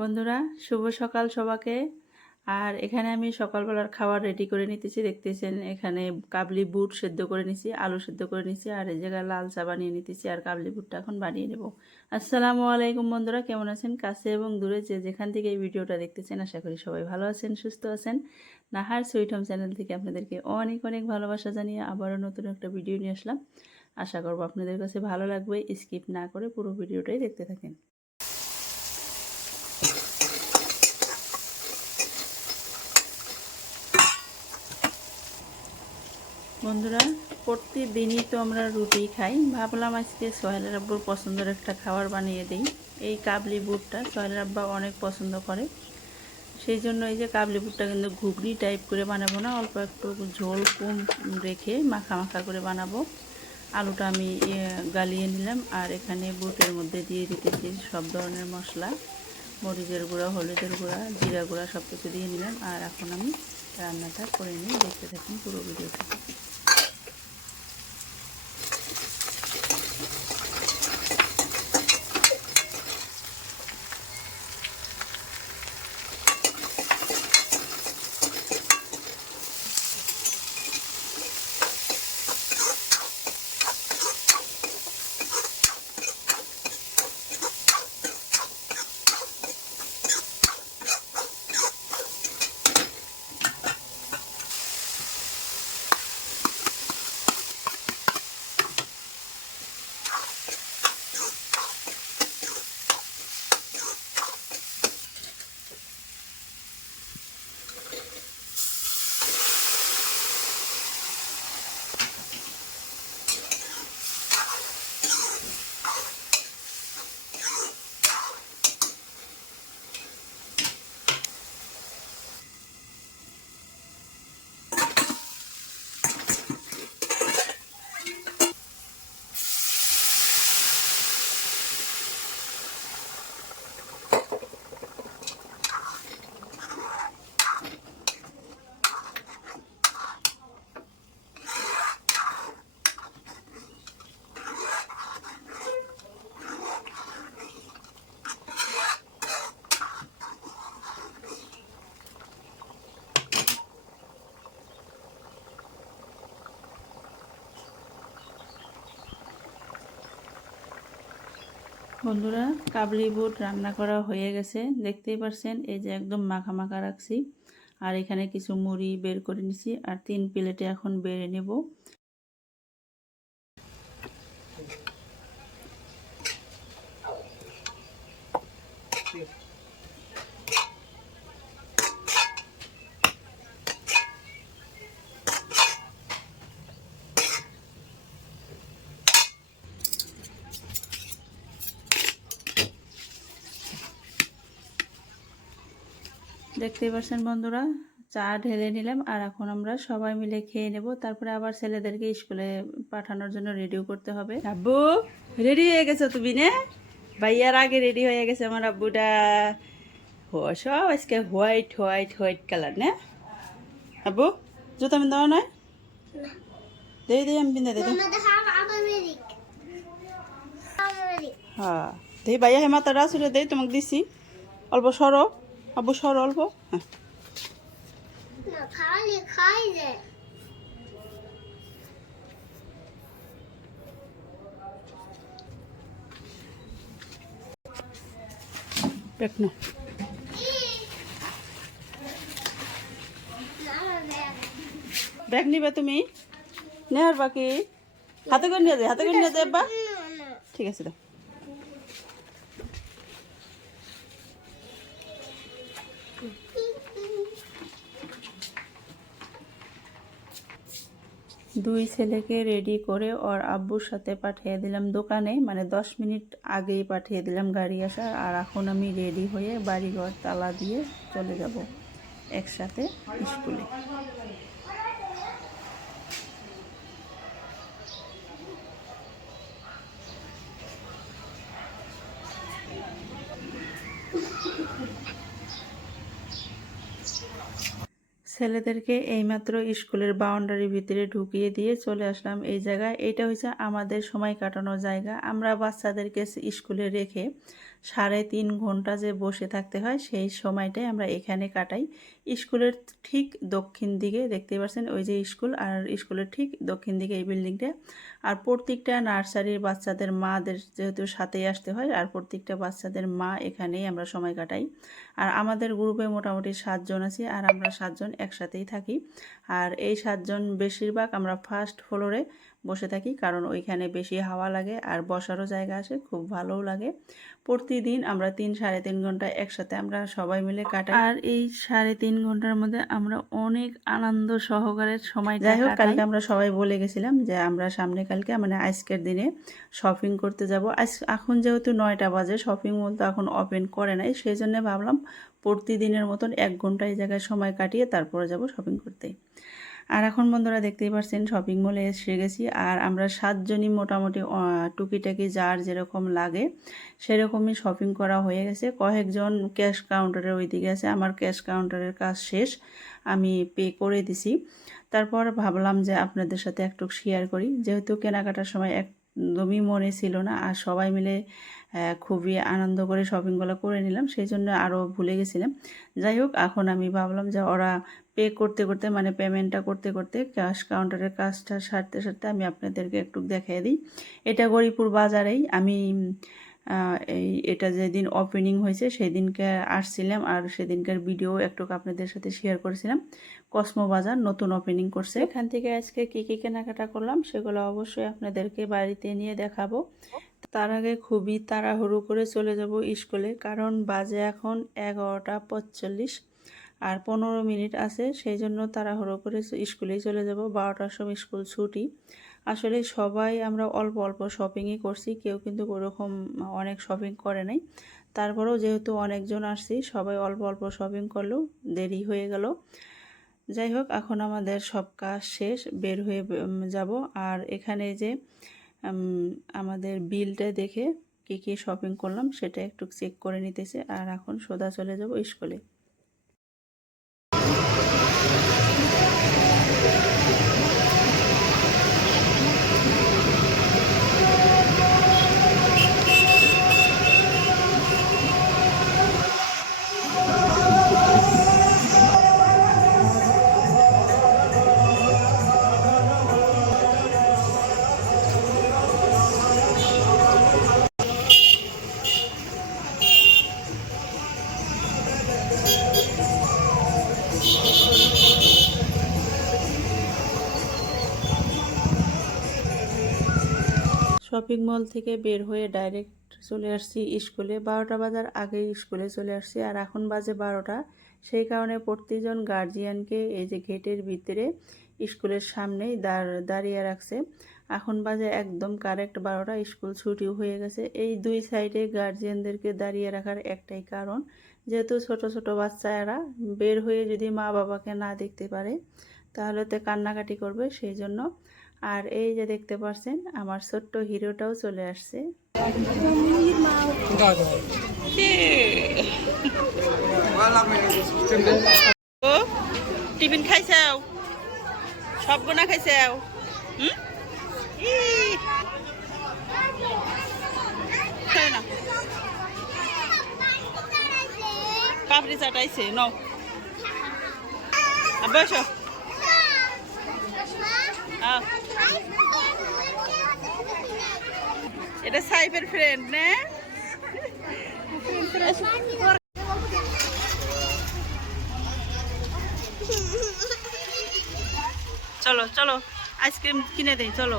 বন্ধুরা, শুভ সকাল সবাইকে। আর এখানে আমি সকালবেলার খাবার রেডি করে নিতেছি। দেখতেছেন এখানে কাবলি বুট সেদ্ধ করে নিছি, আলু সেদ্ধ করে নিছি, আর এই জায়গায় লাল চা বানিয়ে নিতেছি, আর কাবলি বুটটা এখন বানিয়ে নেব। আসসালামু আলাইকুম বন্ধুরা, কেমন আছেন? কাছে এবং দূরে যে যেখান থেকে এই ভিডিওটা দেখতেছেন, আশা করি সবাই ভালো আছেন, সুস্থ আছেন। নাহার সুইট হোম চ্যানেল থেকে আপনাদেরকে অনেক অনেক ভালোবাসা জানিয়ে আবারও নতুন একটা ভিডিও নিয়ে আসলাম। আশা করব আপনাদের কাছে ভালো লাগবে। স্কিপ না করে পুরো ভিডিওটাই দেখতে থাকেন। বন্ধুরা, প্রতিদিনই তো আমরা রুটি খাই। ভাবলাম আজকে সোহেলের আব্বুর পছন্দের একটা খাবার বানিয়ে দিই। এই কাবলি বুটটা সোহেলের আব্বা অনেক পছন্দ করে, সেই জন্য এই যে কাবলি বুটটা কিন্তু ঘুগনি টাইপ করে বানাবো না, অল্প একটু ঝোল কম রেখে মাখা মাখা করে বানাবো। আলুটা আমি গালিয়ে নিলাম, আর এখানে বুটের মধ্যে দিয়ে দিতেছি সব ধরনের মশলা, মরিচের গুঁড়া, হলুদের গুঁড়া, জিরা গুঁড়া সব কিছু দিয়ে নিলাম। আর এখন আমি রান্নাটা করে নিই, দেখতে থাকুন পুরো ভিডিওটা। বন্ধুরা, কাবলি বুট রান্না করা হয়ে গেছে, দেখতেই পারছেন। এই যে একদম মাখা মাখা রাখছি, আর এখানে কিছু মুড়ি বের করে নিছি, আর 3 প্লেটে এখন বেড়ে নেব। দেখতেই পাচ্ছেন বন্ধুরা, চা ঢেলে নিলাম, আর এখন আমরা সবাই মিলে খেয়ে নেব। তারপরে আবার ছেলেদেরকে স্কুলে পাঠানোর জন্য রেডিও করতে হবে। আব্বু, রেডি হয়ে গেছো তুমি না? ভাইয়ার আগে রেডি হয়ে গেছে আমার আব্বুটা। সব আজকে হোয়াইট হোয়াইট হোয়াইট কালার না? আব্বু, জুতা বিন দেওয়া নয়? দে দে, আমি বিন্দা দে। হ্যাঁ, দেই ভাইয়া হে মাথাটা আসলে দেই, তোমাকে দিছি। অল্প সরো আব্বু, সরো অল্প। হ্যাঁ, দেখ না। ব্যাগ নিবে তুমি? নেওয়ার বাকি হাতে করে নিয়ে যায়, হাতে করে নিয়ে যায় বা। ঠিক আছে, দাও। দুই ছেলেকে রেডি করে ওর আব্বুর সাথে পাঠিয়ে দিলাম দোকানে, মানে 10 মিনিট আগেই পাঠিয়ে দিলাম গাড়ি আসার। আর এখন আমি রেডি হয়ে বাড়িঘর তালা দিয়ে চলে যাব একসাথে স্কুলে। ছেলেদেরকে এইমাত্র স্কুলের বাউন্ডারির ভিতরে ঢুকিয়ে দিয়ে চলে আসলাম এই জায়গায়। এটা হচ্ছে আমাদের সময় কাটানোর জায়গা। আমরা বাচ্চাদেরকে স্কুলে রেখে 3.5 ঘন্টা যে বসে থাকতে হয় সেই সময়টাই আমরা এখানে কাটাই। স্কুলের ঠিক দক্ষিণ দিকে দেখতে পাচ্ছেন ওই যে স্কুল, আর স্কুলের ঠিক দক্ষিণ দিকে এই বিল্ডিংটা। আর প্রত্যেকটা নার্সারির বাচ্চাদের মাদের যেহেতু সাথেই আসতে হয়, আর প্রত্যেকটা বাচ্চাদের মা এখানেই আমরা সময় কাটাই। আর আমাদের গ্রুপে মোটামুটি 7 জন আছি, আর আমরা 7 জন একসাথেই থাকি। আর এই 7 জন বেশিরভাগ আমরা ফার্স্ট ফ্লোরে বসে থাকি, কারণ ওইখানে বেশি হাওয়া লাগে আর বসারও জায়গা আছে, খুব ভালোও লাগে। প্রতিদিন আমরা 3-3.5 ঘন্টা একসাথে আমরা সবাই মিলে কাটাই। আর এই 3.5 ঘন্টার মধ্যে আমরা অনেক আনন্দ সহকারে সময় যাই হোক, কালকে আমরা সবাই বলে গেছিলাম যে আমরা সামনে কালকে মানে আজকের দিনে শপিং করতে যাব। এখন যেহেতু 9টা বাজে, শপিং মল তো এখন ওপেন করে নাই, সেই জন্য ভাবলাম প্রতিদিনের মতন 1 ঘন্টা এই জায়গায় সময় কাটিয়ে তারপরে যাব শপিং করতে। আর এখন বন্ধুরা দেখতেই পাচ্ছেন শপিং মলে এসে গেছি, আর আমরা 7 জনই মোটামুটি টুকিটাকি যার যেরকম লাগে সেরকমই শপিং করা হয়ে গেছে। কয়েকজন ক্যাশ কাউন্টারের ওইদিকে আছে, আমার ক্যাশ কাউন্টারের কাজ শেষ, আমি পে করে দিছি। তারপর ভাবলাম যে আপনাদের সাথে একটু শেয়ার করি, যেহেতু কেনাকাটার সময় একদমই মনে ছিল না, আর সবাই মিলে খুবই আনন্দ করে শপিংগুলো করে নিলাম, সেই জন্য আরও ভুলে গেছিলাম। যাই হোক, এখন আমি ভাবলাম যে ওরা পে করতে করতে মানে পেমেন্টটা করতে করতে ক্যাশ কাউন্টারের কাজটা সারতে সারতে আমি আপনাদেরকে একটু দেখিয়ে দিই। এটা গরিপুর বাজারেই আমি এটা যেদিন ওপেনিং হয়েছে সেই দিনকে আসছিলাম, আর সেদিনকার ভিডিও একটু আপনাদের সাথে শেয়ার করেছিলাম। কসমো বাজার নতুন ওপেনিং করছে, এখান থেকে আজকে কী কী কেনাকাটা করলাম সেগুলো অবশ্যই আপনাদেরকে বাড়িতে নিয়ে দেখাবো। তার আগে খুবই তাড়াহুড়ো করে চলে যাব স্কুলে, কারণ বাজে এখন 11টা 45 আর 15 মিনিট আছে, সেই জন্য তাড়াহুড়ো করে স্কুলেই চলে যাব। 12টার সময় স্কুল ছুটি। আসলে সবাই আমরা অল্প অল্প শপিংই করছি, কেউ কিন্তু ওরকম অনেক শপিং করে নাই। তারপরেও যেহেতু অনেকজন আসছি, সবাই অল্প অল্প শপিং করলেও দেরি হয়ে গেল। যাই হোক, এখন আমাদের সব কাজ শেষ, বের হয়ে যাব। আর এখানে যে আমাদের বিলটা দেখে কী কী শপিং করলাম সেটা একটু চেক করে নিতেছে, আর এখন সোজা চলে যাব স্কুলে। শপিং মল থেকে বের হয়ে ডাইরেক্ট চলে আসছি স্কুলে। 12টা বাজার আগেই স্কুলে চলে আসছি, আর এখন বাজে 12টা। সেই কারণে প্রতিজন গার্জিয়ানকে এই যে গেটের ভিতরে স্কুলের সামনেই দাঁড়িয়ে রাখছে। এখন বাজে একদম কারেক্ট 12টা, স্কুল ছুটি হয়ে গেছে। এই দুই সাইডে গার্জিয়ানদেরকে দাঁড়িয়ে রাখার একটাই কারণ, যেহেতু ছোট ছোট বাচ্চারা বের হয়ে যদি মা বাবাকে না দেখতে পারে তাহলে তো কান্নাকাটি করবে, সেই জন্য। আর এই যে দেখতে পাচ্ছেন আমার ছোট্ট হিরোটাও চলে আসছে। টিফিন খাইছাও? সব গোনা খাইছাও? পাপড়ি চাটাইছে ন বসো। এটা সাইফের ফ্রেন্ড না? চলো চলো আইসক্রিম কিনে দেই, চলো।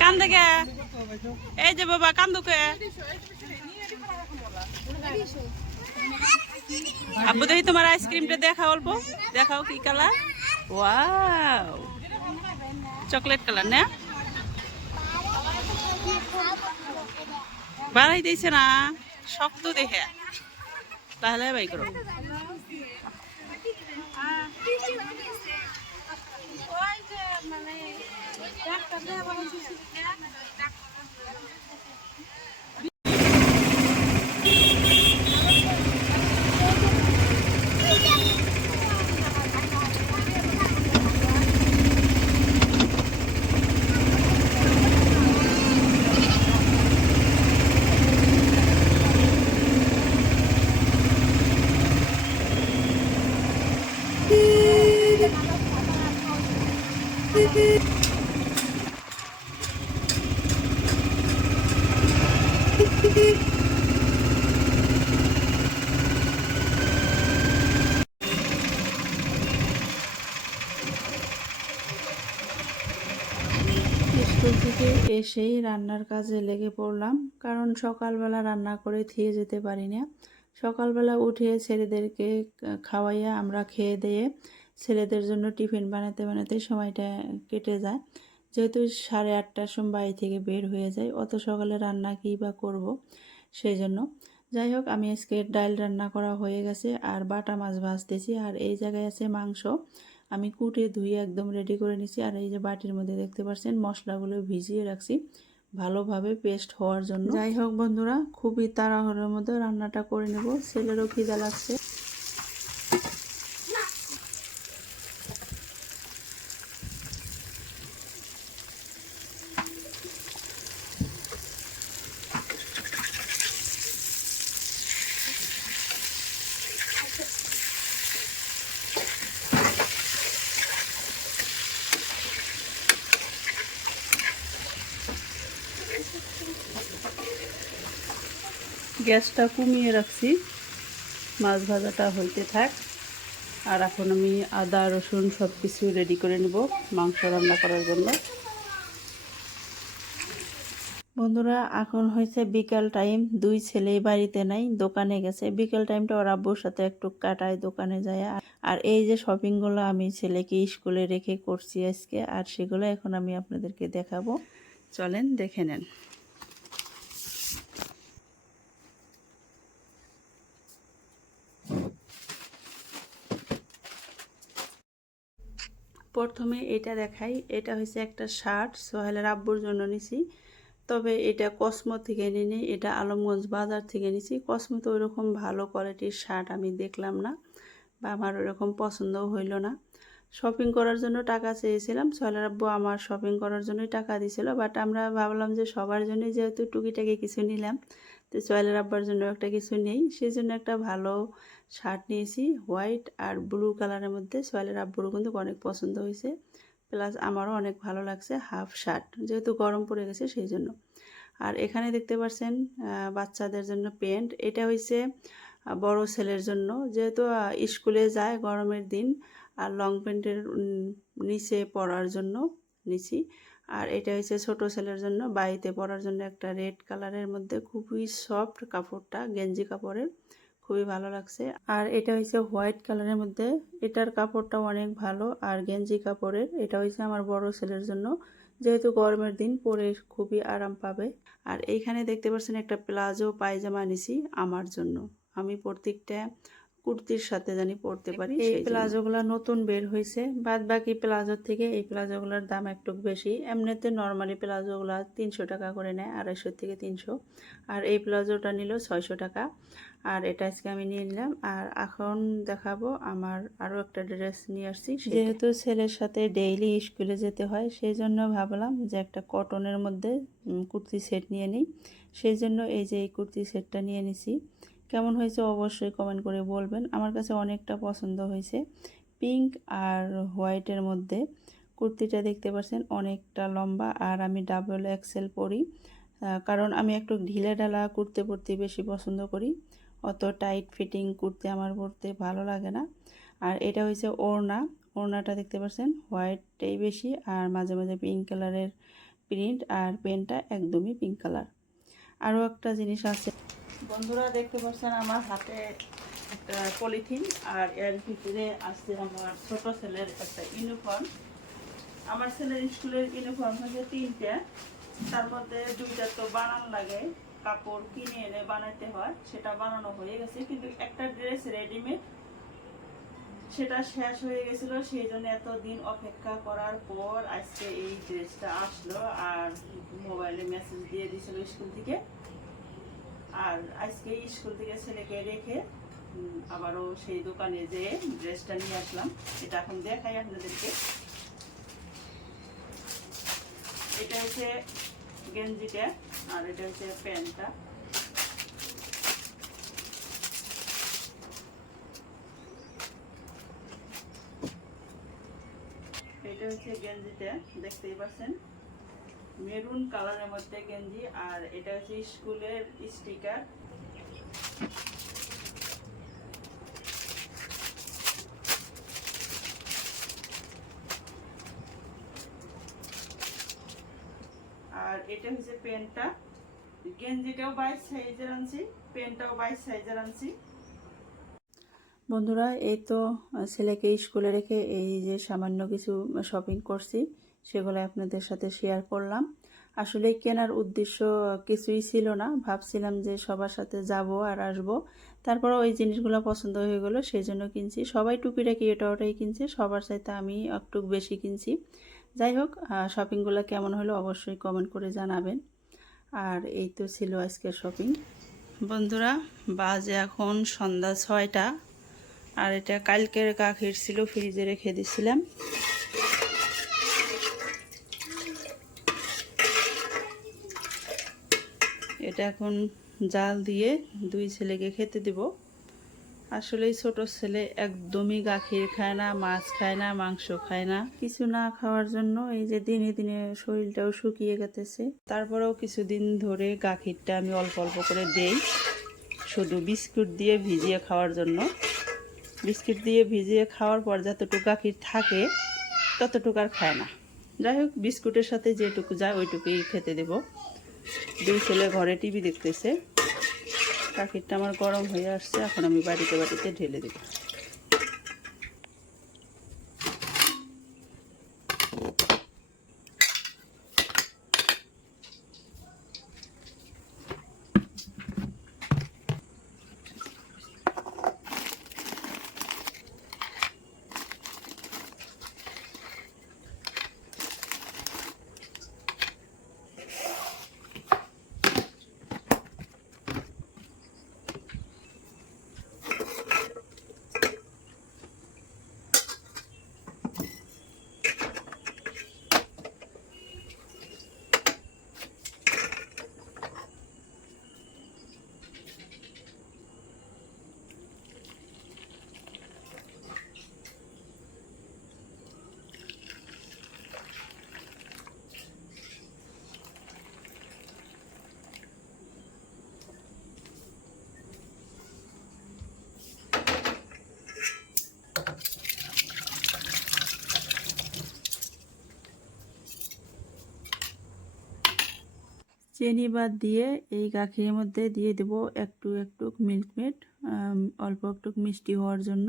কান্দে কে? এই যে বাবা কান্দু কে? আব্বু দেখি তোমার আইসক্রিমটা দেখাও, অল্প দেখাও কি কালার। ওয়াও, চকলেট কালার না? বাড়াই দিয়েছে না, শক্ত দেখে তাহলে বাই করো। স্কুল থেকে এসেই রান্নার কাজে লেগে পড়লাম, কারণ সকালবেলা রান্না করে থিয়ে যেতে পারি না। সকালবেলা উঠে ছেলেদেরকে খাওয়াইয়া আমরা খেয়ে দিয়ে ছেলেদের জন্য টিফিন বানাতে বানাতে সময়টা কেটে যায়। যেহেতু 8:30টার সময় বাড়ি থেকে বের হয়ে যায়, অত সকালে রান্না কী বা করবো, সেই জন্য। যাই হোক, আমি আজকে ডাল রান্না করা হয়ে গেছে আর বাটা মাছ ভাজতেছি। আর এই জায়গায় আছে মাংস, আমি কুটে ধুয়ে একদম রেডি করে নিছি। আর এই যে বাটির মধ্যে দেখতে পাচ্ছেন মশলাগুলো ভিজিয়ে রাখছি ভালোভাবে পেস্ট হওয়ার জন্য। যাই হোক বন্ধুরা, খুবই তাড়াহুড়োর মধ্যে রান্নাটা করে নেব, ছেলেরও খিদা লাগছে। গ্যাসটা কমিয়ে রাখছি, মাছ ভাজাটা হইতে থাক। আর এখন আমি আদা রসুন সব কিছু রেডি করে নেব মাংস রান্না করার জন্য। বন্ধুরা, এখন হয়েছে বিকাল টাইম, দুই ছেলেই বাড়িতে নাই, দোকানে গেছে। বিকাল টাইমটা ওর আব্বুর সাথে একটু কাটায় দোকানে যায়। আর এই যে শপিংগুলো আমি ছেলেকে স্কুলে রেখে করছি আজকে, আর সেগুলো এখন আমি আপনাদেরকে দেখাবো, চলেন দেখে নেন। প্রথমে এটা দেখাই, এটা হচ্ছে একটা শার্ট সোহেলের আব্বুর জন্য নিছি। তবে এটা কসমো থেকে নিই, এটা আলমগঞ্জ বাজার থেকে নিছি। কসমো তো ওইরকম ভালো কোয়ালিটির শার্ট আমি দেখলাম না, বা আমার ওইরকম পছন্দও হইল না। শপিং করার জন্য টাকা চেয়েছিলাম, সোহেলের আব্বু আমার শপিং করার জন্যই টাকা দিয়েছিল। বাট আমরা ভাবলাম যে সবার জন্যই যেহেতু টুকিটাকি কিছু নিলাম, তো সোহেলের আব্বার জন্য একটা কিছু নেই, সেই জন্য একটা ভালো শার্ট নিয়েছি হোয়াইট আর ব্লু কালারের মধ্যে। সোহেলের আব্বুরও কিন্তু অনেক পছন্দ হয়েছে, প্লাস আমারও অনেক ভালো লাগছে। হাফ শার্ট, যেহেতু গরম পড়ে গেছে সেই জন্য। আর এখানে দেখতে পাচ্ছেন বাচ্চাদের জন্য প্যান্ট, এটা হয়েছে বড় ছেলের জন্য, যেহেতু স্কুলে যায় গরমের দিন, আর লং প্যান্টের নিচে পরার জন্য নিছি। আর এটা হচ্ছে ছোট ছেলের জন্য বাড়িতে পরার জন্য, একটা রেড কালারের মধ্যে, খুবই সফট কাপড়টা, গেঞ্জি কাপড়ের, খুবই ভালো লাগছে। আর এটা হচ্ছে হোয়াইট কালারের মধ্যে, এটার কাপড়টা অনেক ভালো আর গেঞ্জি কাপড়ের। এটা হচ্ছে আমার বড় ছেলের জন্য, যেহেতু গরমের দিন পরে খুবই আরাম পাবে। আর এইখানে দেখতে পাচ্ছেন একটা প্লাজো পায়জামা নিছি আমার জন্য, আমি প্রত্যেকটা কুর্তির সাথে জানি পরতে পারি। এই প্লাজোগুলো নতুন বের হয়েছে, বাদ বাকি প্লাজোর থেকে এই প্লাজোগুলোর দাম একটু বেশি। এমনিতে নর্মালি প্লাজোগুলো 300 টাকা করে নেয়, 250 থেকে 300। আর এই প্লাজোটা নিল 600 টাকা। আর এটা আজকে আমি নিয়ে নিলাম। আর এখন দেখাবো আমার আরও একটা ড্রেস নিয়ে আসছি, যেহেতু ছেলের সাথে ডেইলি স্কুলে যেতে হয়, সেই জন্য ভাবলাম যে একটা কটনের মধ্যে কুর্তি সেট নিয়ে নিই। সেই জন্য এই যে এই কুর্তি সেটটা নিয়ে নিছি। কেমন হয়েছে অবশ্যই কমেন্ট করে বলবেন, আমার কাছে অনেকটা পছন্দ হয়েছে। পিঙ্ক আর হোয়াইটের মধ্যে কুর্তিটা দেখতে পাচ্ছেন অনেকটা লম্বা, আর আমি ডাবল এক্সেল পরি, কারণ আমি একটু ঢিলে ঢালা কুর্তি পরতে বেশি পছন্দ করি। অত টাইট ফিটিং কুর্তি আমার পরতে ভালো লাগে না। আর এটা হচ্ছে ওড়না, ওড়নাটা দেখতে পাচ্ছেন হোয়াইটটাই বেশি, আর মাঝে মাঝে পিঙ্ক কালারের প্রিন্ট, আর পেনটা একদমই পিঙ্ক কালার। আরও একটা জিনিস আছে বন্ধুরা, দেখতে পাচ্ছেন আমার হাতে একটা পলিথিন, আর এর ভিতরে আছে আমার ছোট ছেলের একটা ইউনিফর্ম। আমার ছেলের স্কুলের ইউনিফর্ম হচ্ছে 3টা, তার মধ্যে 2টা তো বানানো লাগে, কাপড় কিনে এনে বানাইতে হয়, সেটা বানানো হয়ে গেছে। কিন্তু একটা ড্রেস রেডিমেড, সেটা শেষ হয়ে গেছিল, সেই জন্য এতদিন অপেক্ষা করার পর আজকে এই ড্রেসটা আসলো। আর মোবাইলে মেসেজ দিয়ে দিয়েছিল স্কুল থেকে। আর আজকে স্কুল থেকে ছেলেকে রেখে আবারও সেই দোকানে যেয়ে ড্রেসটা নিয়ে আসলাম। এটা এখন দেখাই আপনাদেরকে। এটা হচ্ছে গেঞ্জিটা, আর এটা হচ্ছে প্যান্টটা। এটা হচ্ছে গেঞ্জিটা, দেখতেই পাচ্ছেন মেরুন কালারের মধ্যে গেঞ্জি। আর এটা হচ্ছে স্কুলের স্টিকার। আর এটা হচ্ছে প্যান্টটা, গেঞ্জিটাও 22 সাইজের আনছি, প্যান্টটাও 22 সাইজের আনছি। বন্ধুরা এই তো ছেলেকে স্কুলে রেখে এই যে সামান্য কিছু শপিং করছি, সেগুলো আপনাদের সাথে শেয়ার করলাম। আসলে কেনার উদ্দেশ্য কিছুই ছিল না, ভাবছিলাম যে সবার সাথে যাব আর আসব, তারপরে ওই জিনিসগুলো পছন্দ হয়ে গেলো সেই জন্য কিনছি। সবাই টুপিটাকি এটা ওটাই কিনছে, সবার চাইতে আমি একটু বেশি কিনছি। যাই হোক, শপিংগুলো কেমন হলো অবশ্যই কমেন্ট করে জানাবেন। আর এই তো ছিল আজকের শপিং। বন্ধুরা বাজে এখন সন্ধ্যা 6টা। আর এটা কালকের গাখির ছিল, ফ্রিজে রেখে দিয়েছিলাম। এটা এখন জাল দিয়ে দুই ছেলেকে খেতে দেব। আসলে ছোট ছেলে একদমই গাখির খায় না, মাছ খায় না, মাংস খায় না। কিছু না খাওয়ার জন্য এই যে দিনে দিনে শরীরটাও শুকিয়ে গেছে। তারপরেও কিছুদিন ধরে গাখিরটা আমি অল্প অল্প করে দেই, শুধু বিস্কুট দিয়ে ভিজিয়ে খাওয়ার জন্য। বিস্কিট দিয়ে ভিজিয়ে খাওয়ার পর যতটুকু গাখির থাকে ততটুকু আর খায় না। যাই হোক, বিস্কুটের সাথে যেটুকু যায় ওইটুকুই খেতে দেব। দুই ছেলে ঘরে টিভি দেখতেছে। গাখিরটা আমার গরম হয়ে আসছে, এখন আমি বাটিতে বাটিতে ঢেলে দেব। চিনি বাদ দিয়ে এই গাখিরের মধ্যে দিয়ে দেব একটু একটু মিল্কমেড, অল্প একটু মিষ্টি হওয়ার জন্য।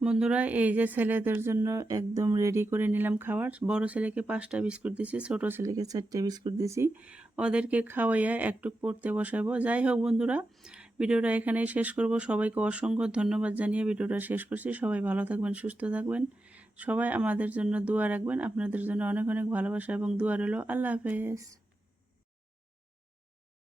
বন্ধুরা এই যে ছেলেদের জন্য একদম রেডি করে নিলাম খাবার। বড় ছেলেকে 5টা বিস্কুট দিছি, ছোট ছেলেকে 4টে বিস্কুট দিছি। ওদেরকে খাওয়াইয়া একটু পড়তে বসাবো। যাই হোক বন্ধুরা, ভিডিওটা এখানেই শেষ করব। সবাইকে অসংখ্য ধন্যবাদ জানিয়ে ভিডিওটা শেষ করছি। সবাই ভালো থাকবেন, সুস্থ থাকবেন। সবাই আমাদের জন্য দোয়া রাখবেন। আপনাদের জন্য অনেক অনেক ভালোবাসা এবং দোয়া রইল। আল্লাহ হাফেজ।